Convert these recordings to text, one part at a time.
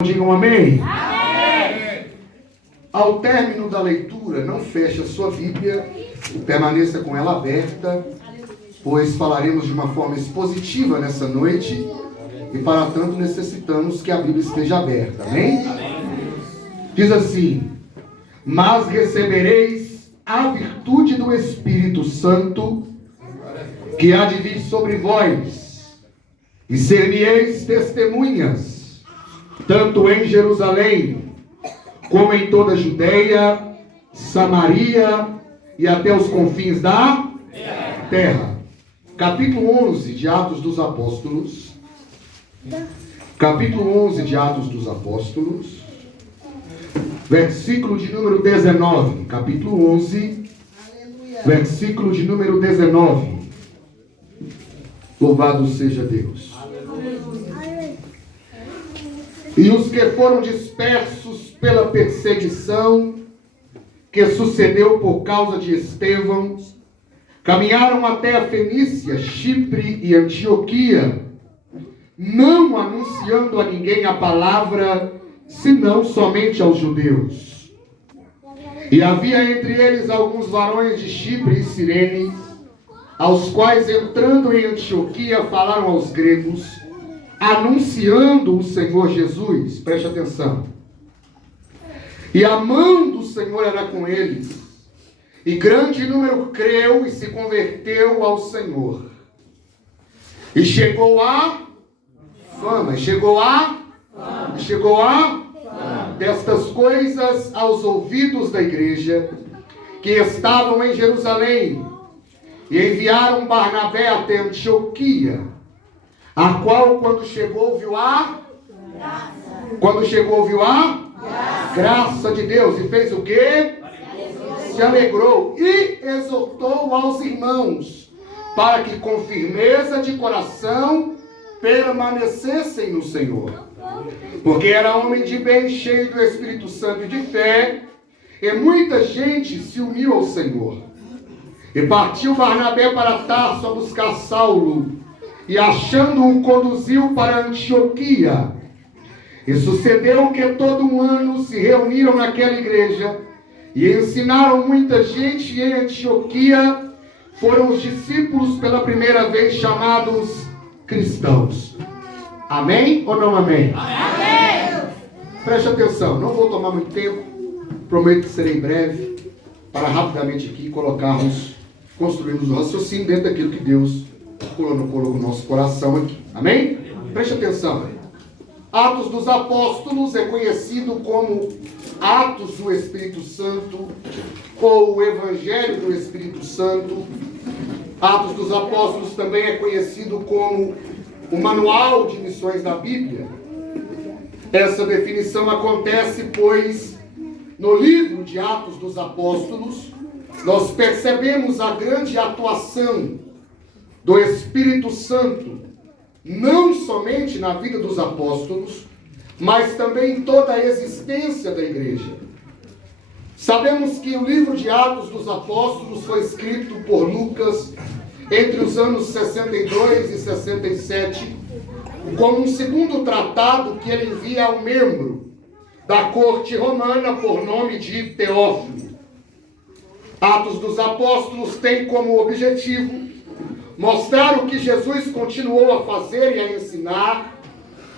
Digam amém. Amém. Ao término da leitura, não feche a sua Bíblia, permaneça com ela aberta, pois falaremos de uma forma expositiva nessa noite e para tanto necessitamos que a Bíblia esteja aberta. Amém? Diz assim: mas recebereis a virtude do Espírito Santo, que há de vir sobre vós, e ser-me-eis testemunhas, tanto em Jerusalém, como em toda a Judeia, Samaria e até os confins da terra. Capítulo 11 de Atos dos Apóstolos. Capítulo 11 de Atos dos Apóstolos. Versículo de número 19. Capítulo 11, versículo de número 19. Louvado seja Deus. E os que foram dispersos pela perseguição que sucedeu por causa de Estevão, caminharam até a Fenícia, Chipre e Antioquia, não anunciando a ninguém a palavra, senão somente aos judeus. E havia entre eles alguns varões de Chipre e Cirene, aos quais, entrando em Antioquia, falaram aos gregos, anunciando o Senhor Jesus. Preste atenção. E a mão do Senhor era com eles, e grande número creu e se converteu ao Senhor. E chegou a fama, destas coisas aos ouvidos da igreja, que estavam em Jerusalém, e enviaram Barnabé até Antioquia, a qual quando chegou viu a graça de Deus, e fez o quê? Se alegrou e exortou aos irmãos, para que com firmeza de coração permanecessem no Senhor. Porque era homem de bem, cheio do Espírito Santo e de fé, e muita gente se uniu ao Senhor. E partiu Barnabé para Tarso a buscar Saulo, e achando-o conduziu para Antioquia. E sucedeu que todo um ano se reuniram naquela igreja, e ensinaram muita gente, e em Antioquia foram os discípulos pela primeira vez chamados cristãos. Amém ou não amém? Amém. Preste atenção, não vou tomar muito tempo, prometo que serei breve, para rapidamente aqui construirmos o raciocínio dentro daquilo que Deus colocou no nosso coração aqui. Amém? Preste atenção. Atos dos Apóstolos é conhecido como Atos do Espírito Santo, ou o Evangelho do Espírito Santo. Atos dos Apóstolos também é conhecido como o Manual de Missões da Bíblia. Essa definição acontece, pois, no livro de Atos dos Apóstolos, nós percebemos a grande atuação do Espírito Santo, não somente na vida dos apóstolos, mas também em toda a existência da igreja. Sabemos que o livro de Atos dos Apóstolos foi escrito por Lucas entre os anos 62 e 67, como um segundo tratado que ele envia a um membro da corte romana por nome de Teófilo. Atos dos Apóstolos tem como objetivo mostrar o que Jesus continuou a fazer e a ensinar,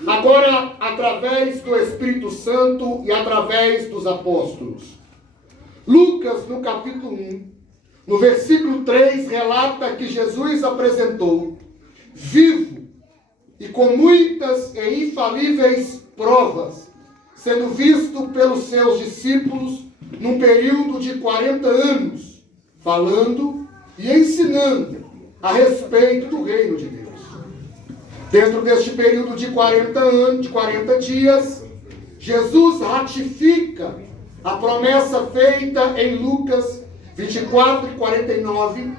agora através do Espírito Santo e através dos apóstolos. Lucas, no capítulo 1, no versículo 3, relata que Jesus apresentou, vivo e com muitas e infalíveis provas, sendo visto pelos seus discípulos num período de 40 anos, falando e ensinando a respeito do reino de Deus. Dentro deste período de 40 dias, Jesus ratifica a promessa feita em Lucas 24 e 49,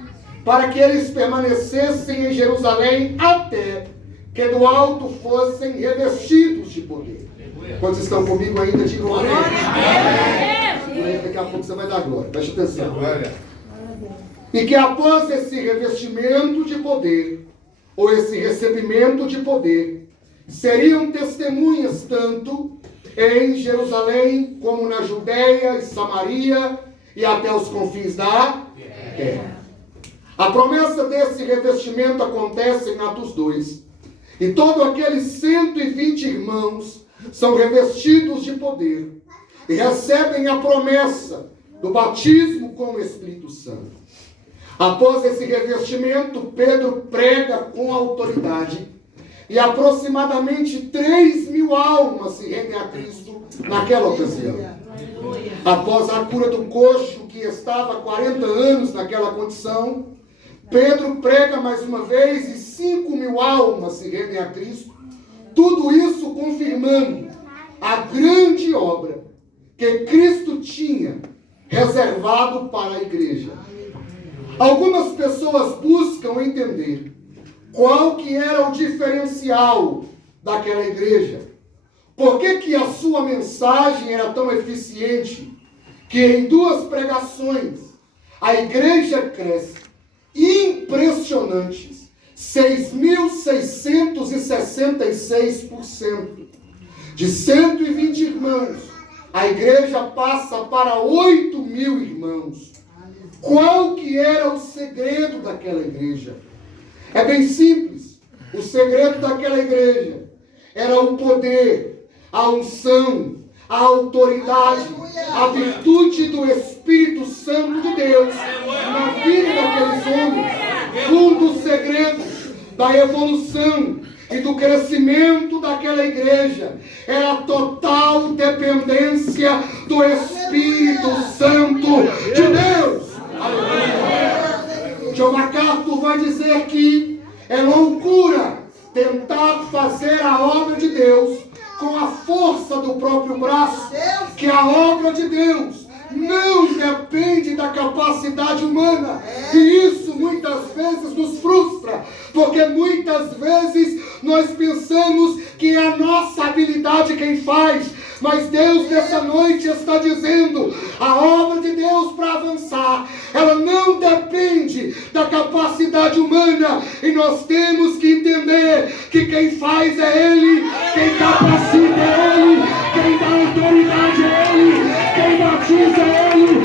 para que eles permanecessem em Jerusalém até que do alto fossem revestidos de poder. Quantos estão comigo ainda, digam amém. Daqui a pouco você vai dar glória. Preste atenção. E que após esse revestimento de poder, ou esse recebimento de poder, seriam testemunhas tanto em Jerusalém, como na Judéia e Samaria e até os confins da terra. A promessa desse revestimento acontece em Atos 2. E todos aqueles 120 irmãos são revestidos de poder e recebem a promessa do batismo com o Espírito Santo. Após esse revestimento, Pedro prega com autoridade e aproximadamente 3.000 almas se rendem a Cristo naquela ocasião. Após a cura do coxo, que estava há 40 anos naquela condição, Pedro prega mais uma vez e 5.000 almas se rendem a Cristo. Tudo isso confirmando a grande obra que Cristo tinha reservado para a igreja. Algumas pessoas buscam entender qual que era o diferencial daquela igreja. Por que a sua mensagem era tão eficiente que em 2 pregações a igreja cresce impressionantes 6.666%. De 120 irmãos, a igreja passa para 8.000 irmãos. Qual que era o segredo daquela igreja? É bem simples. O segredo daquela igreja era o poder, a unção, a autoridade, a virtude do Espírito Santo de Deus na vida daqueles homens. Um dos segredos da evolução e do crescimento daquela igreja era a total dependência do Espírito Santo de Deus. Aleluia. John MacArthur vai dizer que é loucura tentar fazer a obra de Deus com a força do próprio braço, que a obra de Deus não depende da capacidade humana. E isso muitas vezes nos frustra, porque muitas vezes nós pensamos que é a nossa habilidade quem faz. Mas Deus nessa noite está dizendo, a obra de Deus para avançar, ela não depende da capacidade humana. E nós temos que entender que quem faz é Ele, quem capacita é Ele, quem dá autoridade é Ele, quem batiza é Ele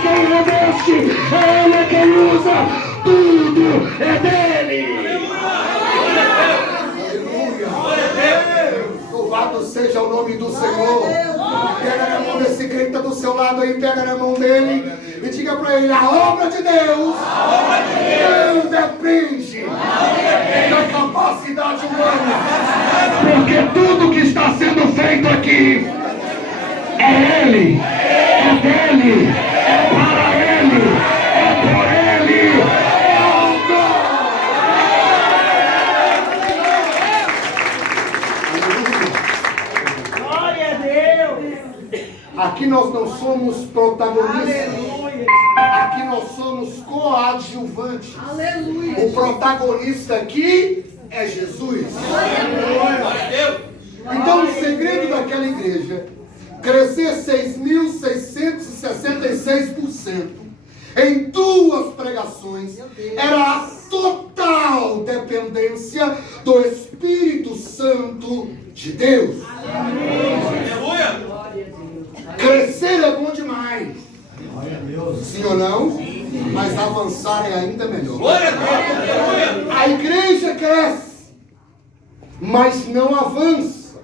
quem reveste, é Ele quem usa, tudo é dEle. Louvado seja o nome do Senhor. Pega na mão desse crente que está do seu lado aí, pega na mão dele e diga para ele, a obra de Deus não depende da capacidade humana, porque tudo que está sendo feito aqui é Ele, é dele, é para Ele, é por Ele, é algo. Aqui nós não somos protagonistas. Aqui nós somos coadjuvantes. Aleluia. O protagonista aqui é Jesus. Aleluia. Então o segredo daquela igreja crescer 6.666% em 2 pregações era a total dependência do Espírito Santo de Deus. Aleluia. Crescer é bom demais. Sim ou não? Sim. Mas avançar é ainda melhor. A igreja cresce, mas não avança.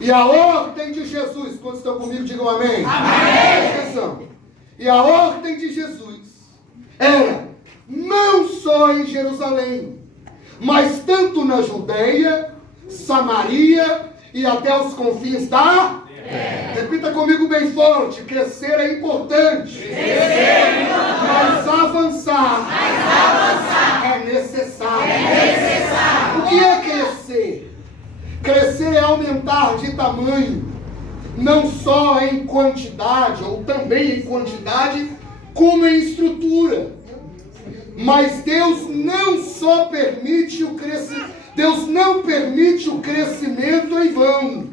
E a ordem de Jesus, quando estão comigo, digam amém. Amém. E a ordem de Jesus era não só em Jerusalém, mas tanto na Judéia, Samaria e até os confins da terra. Repita comigo bem forte: crescer é importante, mas avançar é necessário. O que é crescer? Crescer é aumentar de tamanho, não só em quantidade, ou também em quantidade, como em estrutura. Mas Deus não só permite o crescimento, Deus não permite o crescimento em vão.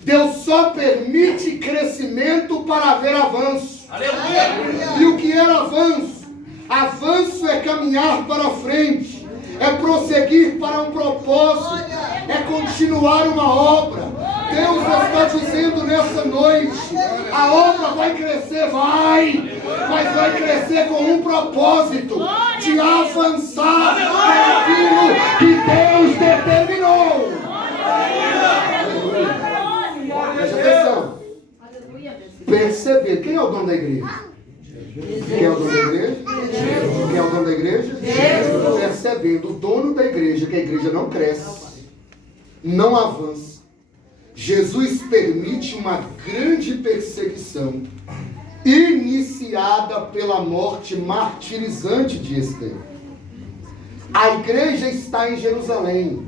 Deus só permite crescimento para haver avanço. Aleluia. E o que era avanço? Avanço é caminhar para frente, é prosseguir para um propósito, é continuar uma obra. Deus está dizendo nessa noite, a obra vai crescer, mas vai crescer com um propósito, de avançar para aquilo que Deus determinou. Preste atenção. Perceber, quem é o dono da igreja? Quem é o dono da igreja? Quem é o dono da igreja? Percebendo o dono da igreja, que a igreja não cresce, não avança. Jesus permite uma grande perseguição, iniciada pela morte martirizante de Estevão. A igreja está em Jerusalém.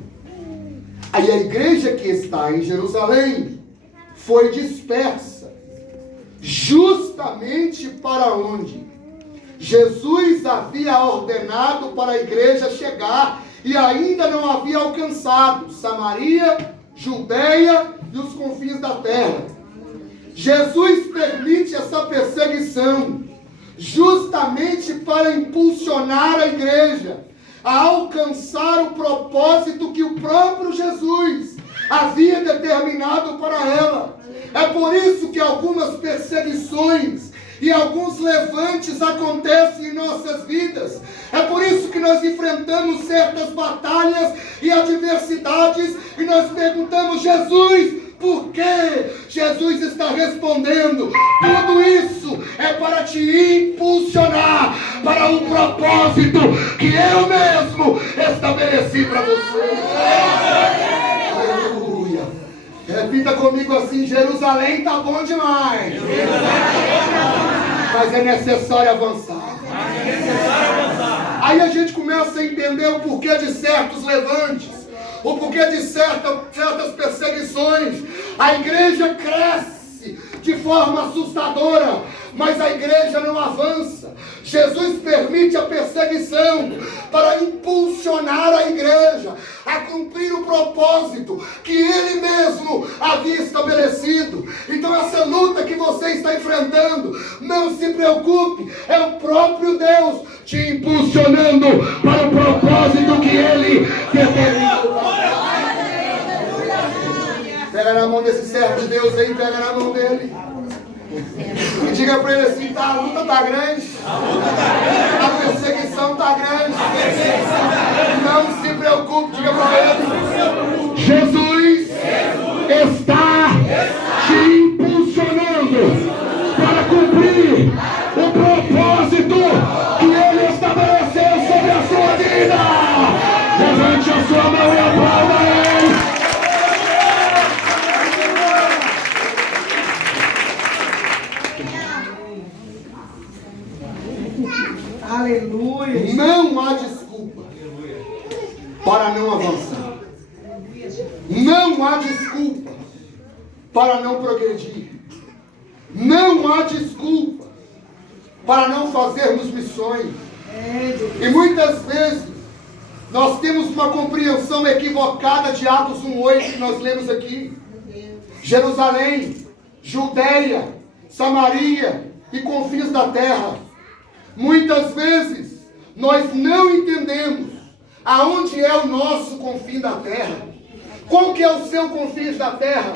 Aí a igreja que está em Jerusalém foi dispersa, justamente para onde Jesus havia ordenado para a igreja chegar e ainda não havia alcançado: Samaria, Judeia e os confins da terra. Jesus permite essa perseguição justamente para impulsionar a igreja a alcançar o propósito que o próprio Jesus havia determinado para ela. É por isso que algumas perseguições e alguns levantes acontecem em nossas vidas. É por isso que nós enfrentamos certas batalhas e adversidades e nós perguntamos: Jesus, por quê? Jesus está respondendo: tudo isso é para te impulsionar para o propósito que eu mesmo estabeleci para você. Aleluia. Repita comigo assim: Jerusalém está bom demais, mas é necessário avançar. Aí a gente começa a entender o porquê de certos levantes, o porquê de certas perseguições. A igreja cresce de forma assustadora, mas a igreja não avança. Jesus permite a perseguição para impulsionar a igreja a cumprir o propósito que Ele mesmo havia estabelecido. Então essa luta que você está enfrentando, não se preocupe, é o próprio Deus te impulsionando para o propósito que Ele determinou. Pega na mão desse servo de Deus aí, pega na mão dele. E diga para ele assim: tá, a luta está grande, a perseguição está grande, não se preocupe, diga para ele: Jesus está te impulsionando para cumprir o propósito que Ele estabeleceu sobre a sua vida. Levante a sua mão e aplauda Ele. Aleluia. Não há desculpa para não avançar. Não há desculpa para não progredir. Não há desculpa para não fazermos missões. E muitas vezes nós temos uma compreensão equivocada de Atos 1:8 que nós lemos aqui. Jerusalém, Judeia, Samaria e confins da terra. Muitas vezes nós não entendemos aonde é o nosso confim da terra. Qual que é o seu confins da terra?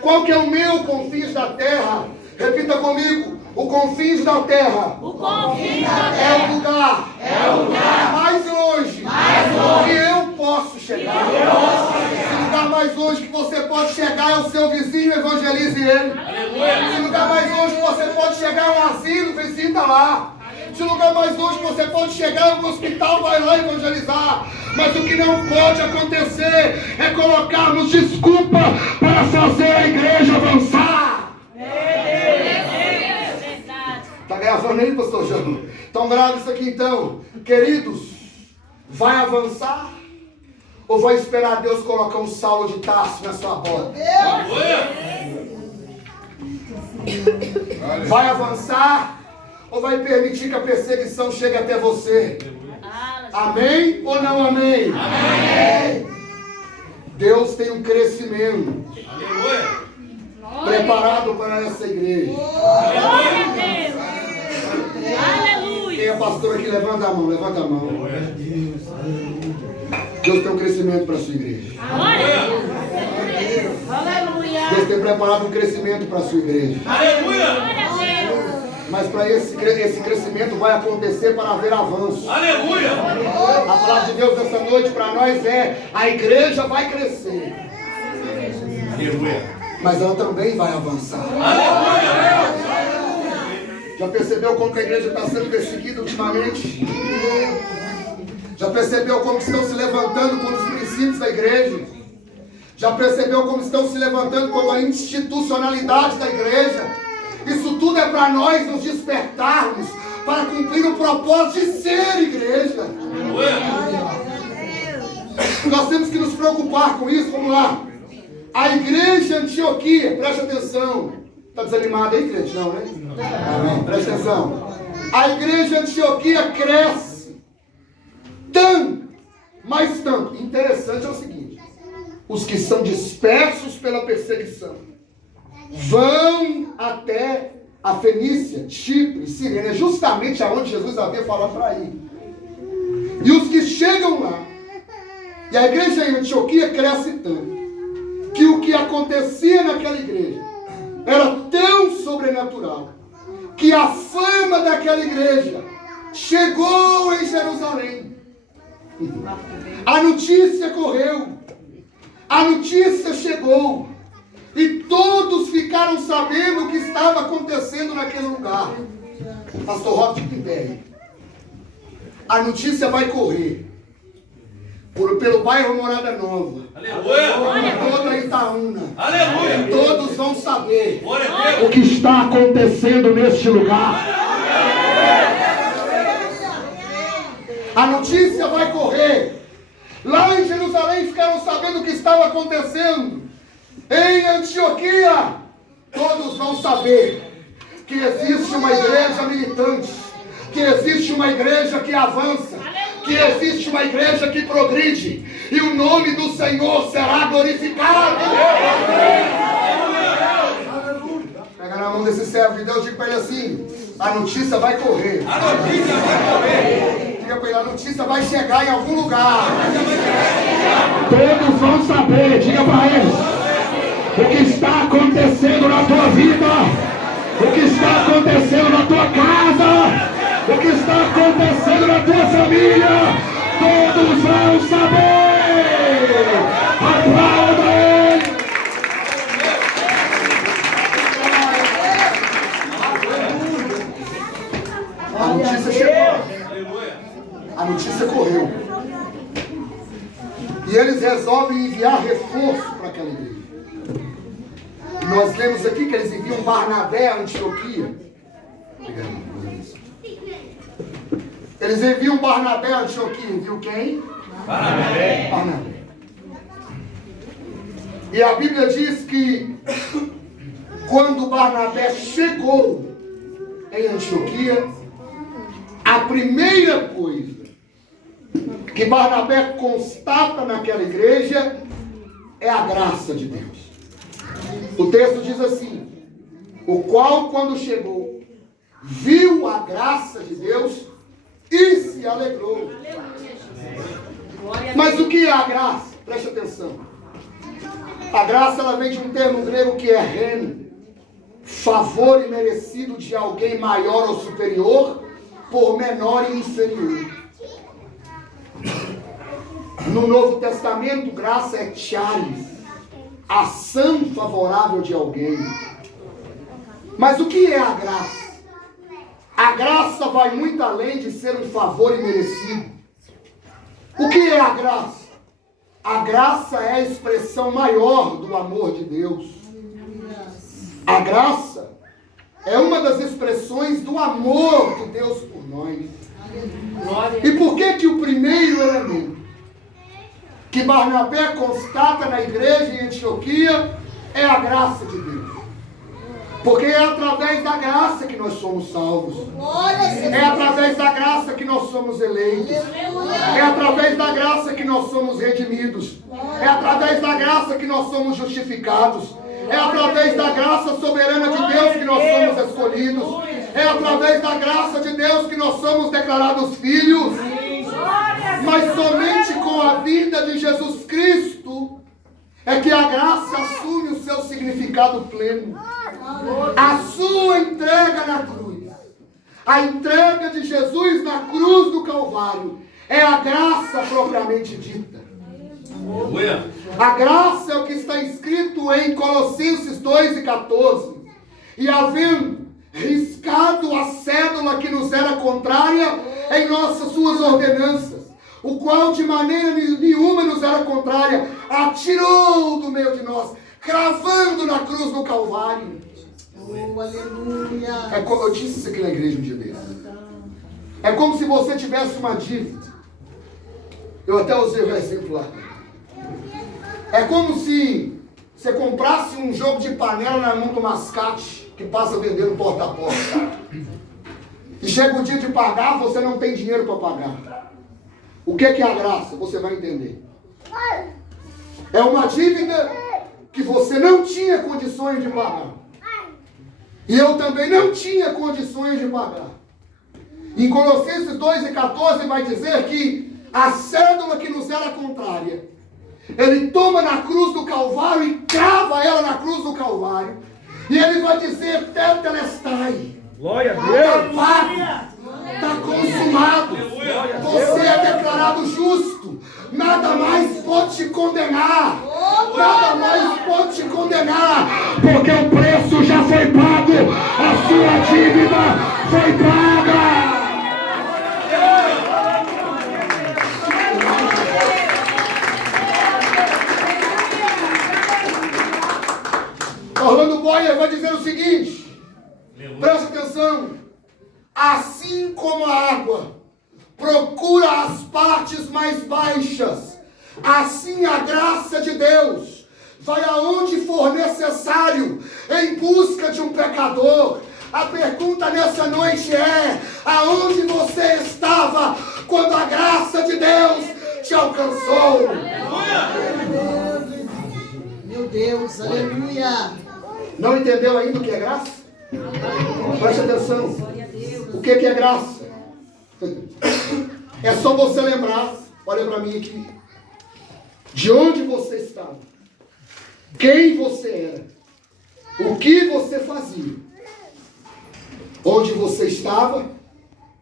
Qual que é o meu confins da terra? Repita comigo: o confins da terra. O confins da terra É o lugar mais longe que eu posso chegar. O lugar mais longe que você pode chegar é o seu vizinho, evangelize ele. O lugar mais longe que você pode chegar é um asilo, visita lá. Se o lugar mais longe que você pode chegar é um hospital, vai lá evangelizar. Mas o que não pode acontecer é colocarmos desculpa para fazer a igreja avançar. Está gravando aí, pastor João? Então grava isso aqui então. Queridos, vai avançar? Ou vai esperar Deus colocar um Saulo de Tarso na sua bota? Vai avançar? Ou vai permitir que a perseguição chegue até você? Amém ou não amém? Amém. Deus tem um crescimento preparado para essa igreja. Quem é pastor aqui, levanta a mão, levanta a mão. Deus tem um crescimento para a sua igreja. Aleluia. tem preparado um crescimento para a sua igreja. Aleluia! Mas para esse crescimento vai acontecer para haver avanço. Aleluia! A palavra de Deus essa noite para nós é: a igreja vai crescer. Aleluia! Mas ela também vai avançar. Aleluia! Já percebeu como a igreja está sendo perseguida ultimamente? Já percebeu como estão se levantando contra os princípios da igreja? Já percebeu como estão se levantando contra a institucionalidade da igreja? Isso tudo é para nós nos despertarmos para cumprir o propósito de ser igreja. Nós temos que nos preocupar com isso. Vamos lá. A igreja Antioquia, preste atenção. Está desanimado aí, crente? Não, né? Amém. Preste atenção. A igreja Antioquia cresce tanto, mas tanto. Interessante é o seguinte: os que são dispersos pela perseguição vão até a Fenícia, Chipre, Cirene, é justamente aonde Jesus havia falado para ir. E os que chegam lá, e a igreja em Antioquia cresce tanto, que o que acontecia naquela igreja era tão sobrenatural, que a fama daquela igreja chegou em Jerusalém. A notícia correu, a notícia chegou, e todos ficaram sabendo o que estava acontecendo naquele lugar. Pastor Rob, fica em pé. A notícia vai correr pelo bairro Morada Nova. Aleluia! Por toda Itaúna. Aleluia! Todos vão saber Glória a Deus! o que está acontecendo neste lugar. A notícia vai correr. Lá em Jerusalém ficaram sabendo o que estava acontecendo. Em Antioquia, todos vão saber que existe uma igreja militante, que existe uma igreja que avança, que existe uma igreja que progride, e o nome do Senhor será glorificado. Pega na mão desse servo de Deus, diga para ele assim: a notícia vai correr. A notícia vai correr! Diga para ele: a notícia vai chegar em algum lugar. Todos vão saber, diga para eles o que está acontecendo na tua vida, o que está acontecendo na tua casa, o que está acontecendo na tua família. Todos vão saber. Aplauda ele. A notícia chegou. A notícia correu. E eles resolvem enviar reforço para aquela igreja. Nós lemos aqui que eles enviam Barnabé a Antioquia. Eles enviam Barnabé a Antioquia. Enviam quem? Barnabé. Barnabé. E a Bíblia diz que quando Barnabé chegou em Antioquia, a primeira coisa que Barnabé constata naquela igreja é a graça de Deus. O texto diz assim: o qual, quando chegou, viu a graça de Deus e se alegrou. Mas o que é a graça? Preste atenção. A graça, ela vem de um termo grego que é reno, favor imerecido de alguém maior ou superior por menor e inferior. No Novo Testamento, graça é charis, ação favorável de alguém. Mas o que é a graça? A graça vai muito além de ser um favor imerecido. O que é a graça? A graça é a expressão maior do amor de Deus. A graça é uma das expressões do amor de Deus por nós. E por que o primeiro elemento que Barnabé constata na igreja em Antioquia é a graça de Deus? Porque é através da graça que nós somos salvos. É através da graça que nós somos eleitos. É através da graça que nós somos redimidos. É através da graça que nós somos justificados. É através da graça soberana de Deus que nós somos escolhidos. É através da graça de Deus que nós somos declarados filhos. Mas somente com a vinda de Jesus Cristo é que a graça assume o seu significado significado pleno. A sua entrega na cruz, a entrega de Jesus na cruz do Calvário, é a graça propriamente dita. A graça é o que está escrito em Colossenses 2:14. E havendo riscado a cédula que nos era contrária em nossas suas ordenanças, o qual de maneira nenhuma nos era contrária, atirou do meio de nós, cravando na cruz do Calvário. Oh, aleluia. Eu disse isso aqui na igreja um dia desse. É como se você tivesse uma dívida. Eu até usei o exemplo lá. É como se você comprasse um jogo de panela na mão do mascate que passa vendendo porta a porta. E chega o dia de pagar, você não tem dinheiro para pagar. O que é a graça? Você vai entender. É uma dívida que você não tinha condições de pagar. E eu também não tinha condições de pagar. Em Colossenses 2:14 vai dizer que a cédula que nos era contrária, ele toma na cruz do Calvário e crava ela na cruz do Calvário. E ele vai dizer, tetelestai. Glória a Está Deus. pago, está consumado. Você é declarado justo. Nada mais pode te condenar. Nada mais pode te condenar. Porque o preço já foi pago. A sua dívida foi paga. Orlando Boyer vai dizer o seguinte, preste atenção, assim como a água procura as partes mais baixas, assim a graça de Deus vai aonde for necessário em busca de um pecador. A pergunta nessa noite é, aonde você estava quando a graça de Deus te alcançou? Meu Deus, aleluia. Não entendeu ainda o que é graça? Preste atenção. O que é graça? É só você lembrar, olha para mim aqui, de onde você estava, quem você era, o que você fazia, onde você estava,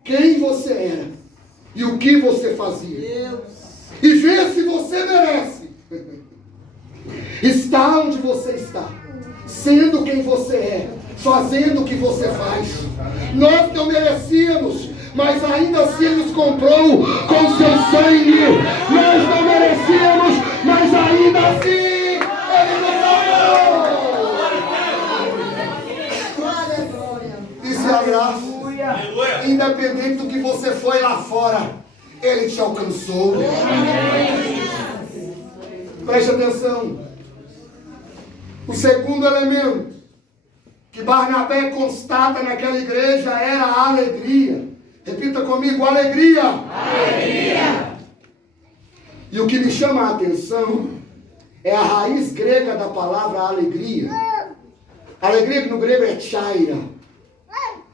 quem você era e o que você fazia. E ver se você merece estar onde você está, sendo quem você é, fazendo o que você faz. Nós não merecíamos, mas ainda assim Ele nos comprou com seu sangue. Nós não merecíamos, mas ainda assim Ele nos amou. Isso é a graça. Independente do que você foi lá fora, Ele te alcançou. Preste atenção. O segundo elemento que Barnabé constata naquela igreja era a alegria. Repita comigo, alegria. Alegria. E o que me chama a atenção é a raiz grega da palavra alegria. Alegria que no grego é chaira.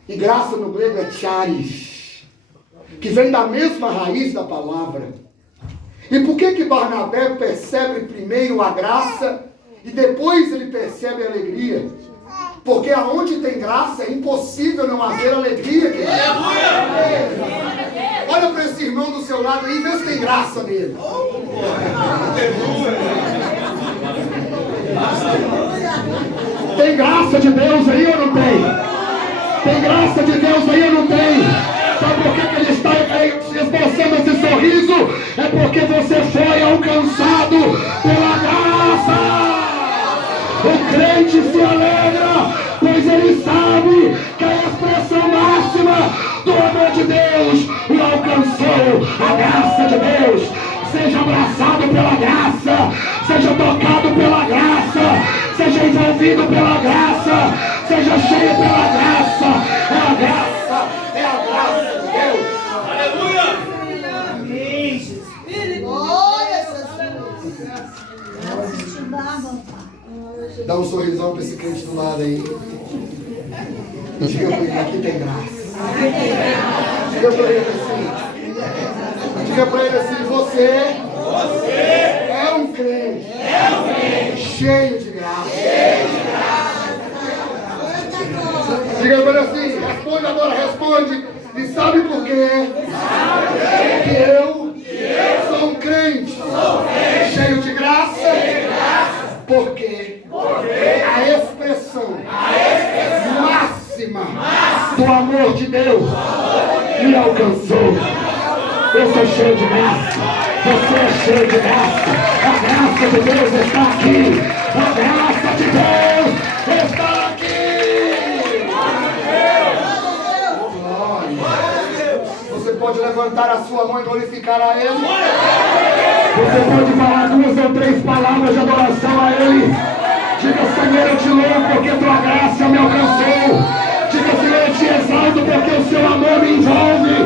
E graça no grego é charis. Que vem da mesma raiz da palavra. E por que Barnabé percebe primeiro a graça e depois ele percebe a alegria? Porque aonde tem graça é impossível não haver alegria. Olha para esse irmão do seu lado aí e vê se tem graça nele. Tem graça de Deus aí ou não tem? Tem graça de Deus aí ou não tem? Sabe por que ele está esboçando esse sorriso? É porque você foi alcançado pela graça. O crente se alegra, pois ele sabe que a expressão máxima do amor de Deus o alcançou. A graça de Deus. Seja abraçado pela graça, seja tocado pela graça, seja envolvido pela graça, seja cheio pela graça. É a graça de Deus. Aleluia! Amém, Jesus. Glória a Deus. Dá um sorrisão para esse crente do lado aí. Diga para ele, aqui tem graça. Diga para ele assim. Diga para ele assim, você é um crente cheio de graça. quê? Que eu sou um crente cheio de graça. Por quê? A expressão máxima do amor de Deus me alcançou. Eu sou cheio de graça. Você é cheio de graça. A graça de Deus está aqui. A graça de Deus está aqui. Você pode levantar a sua mão e glorificar a Ele. Você pode falar 2 ou 3 palavras de adoração a Ele. Diga, Senhor, eu te louvo porque tua graça me alcançou. Diga, Senhor, eu te exalto porque o seu amor me envolve.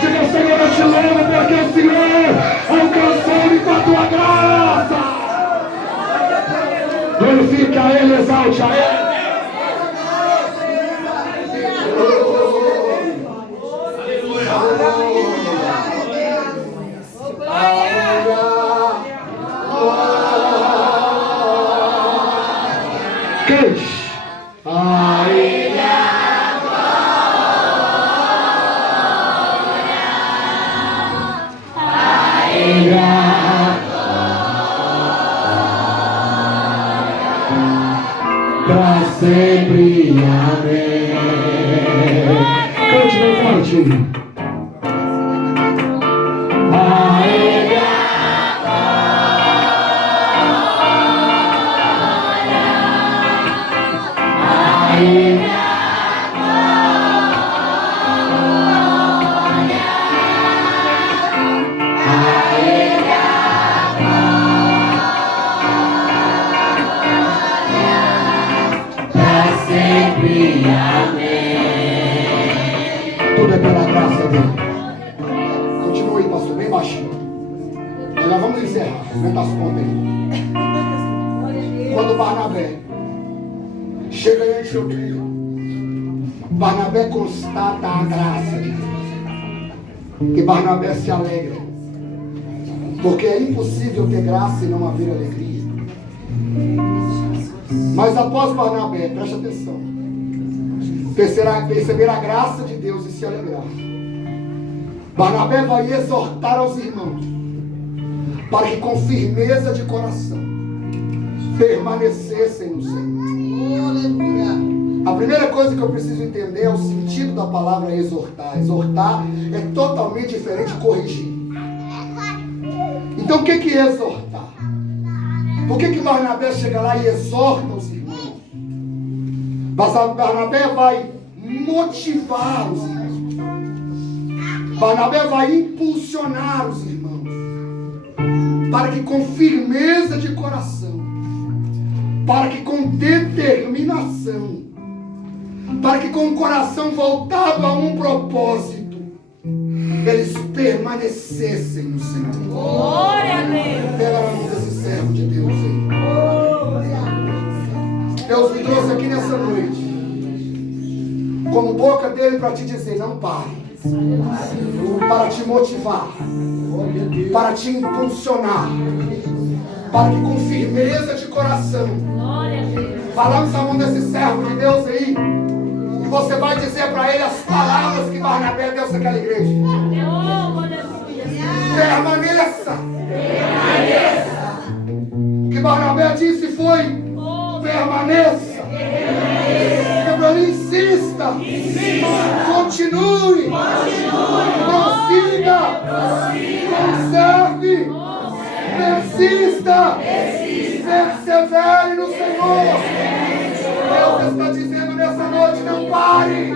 Diga, Senhor, eu te louvo porque o Senhor alcançou-me com a tua graça. Glorifica a Ele, exalte a Ele. Cante. A Ele a glória, a Ele a glória, pra sempre, amém. Cante bem forte. A Ele a glória, a Ele a glória, a Ele a glória, pra sempre, amém. Tudo é pela graça dele. Continue aí, pastor, bem baixinho. E nós vamos encerrar. Aumenta as pontas aí. Quando Barnabé chega em Antioquia, Barnabé constata a graça de Deus. E Barnabé se alegra. Porque é impossível ter graça e não haver alegria. Mas após Barnabé, preste atenção, perceber a graça de Deus e se alegrar, Barnabé vai exortar aos irmãos para que com firmeza de coração permanecessem no Senhor. A primeira coisa que eu preciso entender é o sentido da palavra exortar. Exortar é totalmente diferente de corrigir. Então o que é exortar? Por que Barnabé chega lá e exorta os irmãos? Barnabé vai motivar os irmãos. Barnabé vai impulsionar os irmãos para que com firmeza de coração, para que com determinação, para que com o coração voltado a um propósito, eles permanecessem no Senhor. Glória a Deus. Pega na mão desse servo de Deus aí. Deus me trouxe aqui nessa noite como boca dele para te dizer: não pare. Para te motivar, para te impulsionar, para que com firmeza de coração, falamos a mão desse servo de Deus aí, e você vai dizer para ele as palavras que Barnabé deu àquela igreja. Permaneça. O que Barnabé disse foi: permaneça. Insista, continue, prossiga, conserve, persista, persevere no Senhor. Deus está dizendo nessa noite: não pare.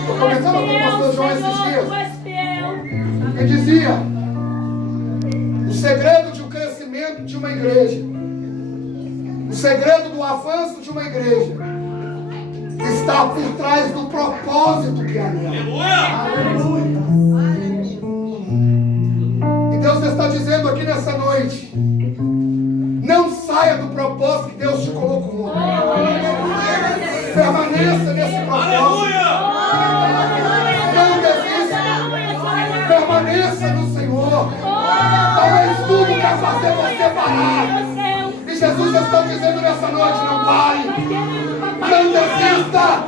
Estou começando com o pastor João esses dias. Ele dizia: o segredo de um crescimento de uma igreja, o segredo do avanço de uma igreja, está por trás do propósito que há nela. Aleluia. E Deus está dizendo aqui nessa noite: não saia do propósito que Deus te colocou. Permaneça nesse propósito. Não desista. Permaneça no Senhor. Talvez tudo quer fazer você parar. E Jesus estão dizendo nessa noite: não pare, não desista,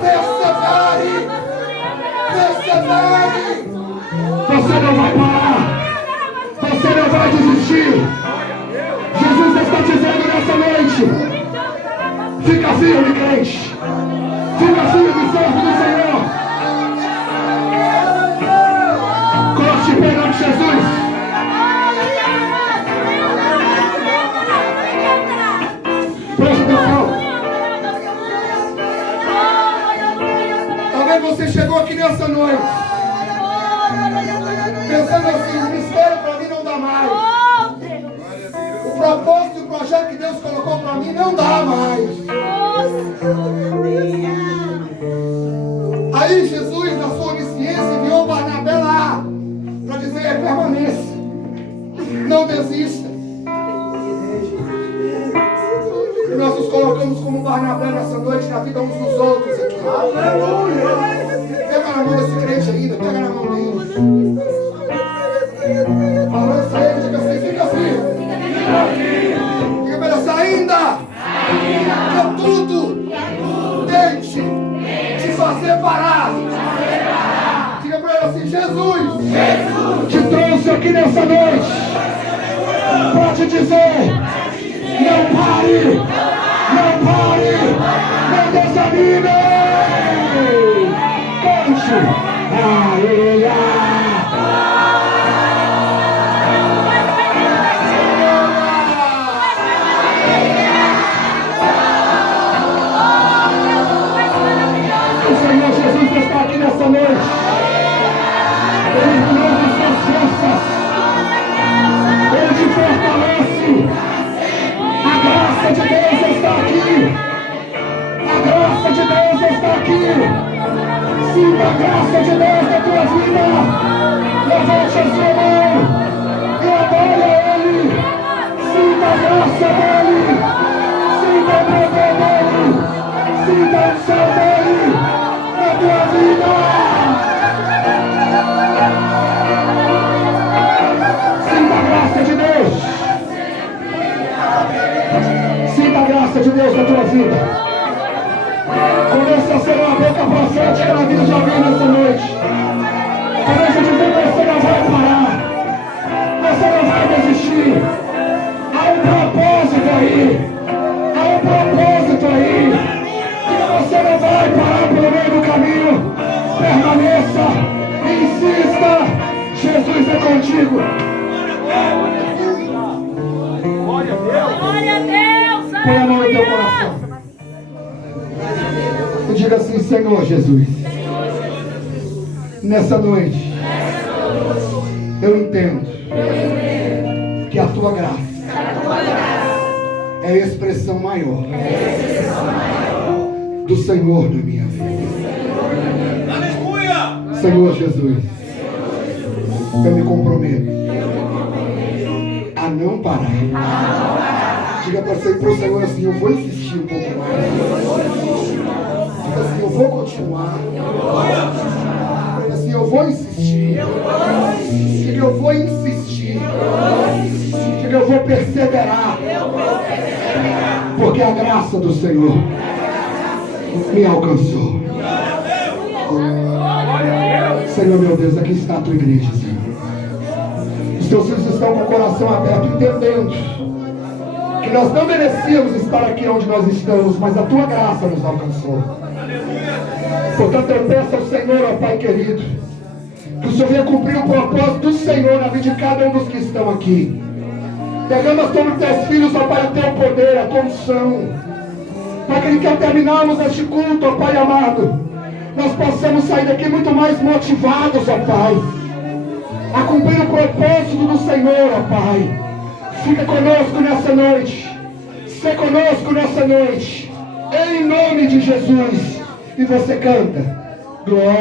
persevere, persevere. Você não vai parar, você não vai desistir. Jesus está dizendo nessa noite: fica firme, crente, fica firme, servo do Senhor. Coloque de pé em nome de Jesus. Preste atenção. Talvez você chegou aqui nessa noite pensando assim: o mistério para mim não dá mais. O propósito e o projeto que Deus colocou para mim não dá mais. Aí Jesus, na sua onisciência, enviou Barnabé lá para dizer: permaneça, não desista. E nós nos colocamos como Barnabé nessa noite na vida uns dos outros aqui. Aleluia! Pega na mão desse crente ainda, pega na mão dele. Falou isso aí, diga assim: fica firme. Diga para essa ainda. Que tudo tente te fazer parar. Diga para ele assim: Jesus te trouxe aqui nessa noite para te dizer: não pare, não pare, não desanime. Cante. Aleluia. Nessa noite, Ele renova suas forças, Ele te fortalece. A graça de Deus está aqui, a graça de Deus está aqui. Sinta a graça de Deus na tua vida. Levante a sua mão e adore a Ele. Sinta a graça dEle, sinta o poder dEle, sinta o céu dEle na tua vida. Sinta a graça de Deus. Sinta a graça de Deus na tua vida. Comece a ser uma boca profética na vida de alguém nessa noite. Comece a dizer: você não vai parar, você não vai desistir. Há um propósito aí, há um propósito aí. Você não vai parar pelo meio do caminho. Permaneça, insista. Jesus é contigo. Glória a Deus. Glória a Deus. Põe a mão no teu coração e diga assim: Senhor Jesus, nessa noite eu entendo que a tua graça é a expressão maior do Senhor na minha vida. Senhor Jesus, eu me comprometo a não parar. Diga para o Senhor assim: eu vou insistir um pouco mais. Diga assim: eu vou continuar. Diga assim: eu vou insistir. Diga: eu vou insistir. Diga: eu vou perseverar. Porque a graça do Senhor me alcançou. Senhor meu Deus, aqui está a tua igreja, Senhor. Os teus filhos estão com o coração aberto, entendendo que nós não merecíamos estar aqui onde nós estamos, mas a tua graça nos alcançou. Portanto, eu peço ao Senhor, ó Pai querido, que o Senhor venha cumprir o propósito do Senhor na vida de cada um dos que estão aqui. Derrama sobre os teus filhos, ó Pai, o teu poder, a condição, para que ao terminarmos este culto, ó Pai amado, nós possamos sair daqui muito mais motivados, ó Pai, a cumprir o propósito do Senhor, ó Pai. Fica conosco nessa noite, se conosco nessa noite, em nome de Jesus. E você canta: glória.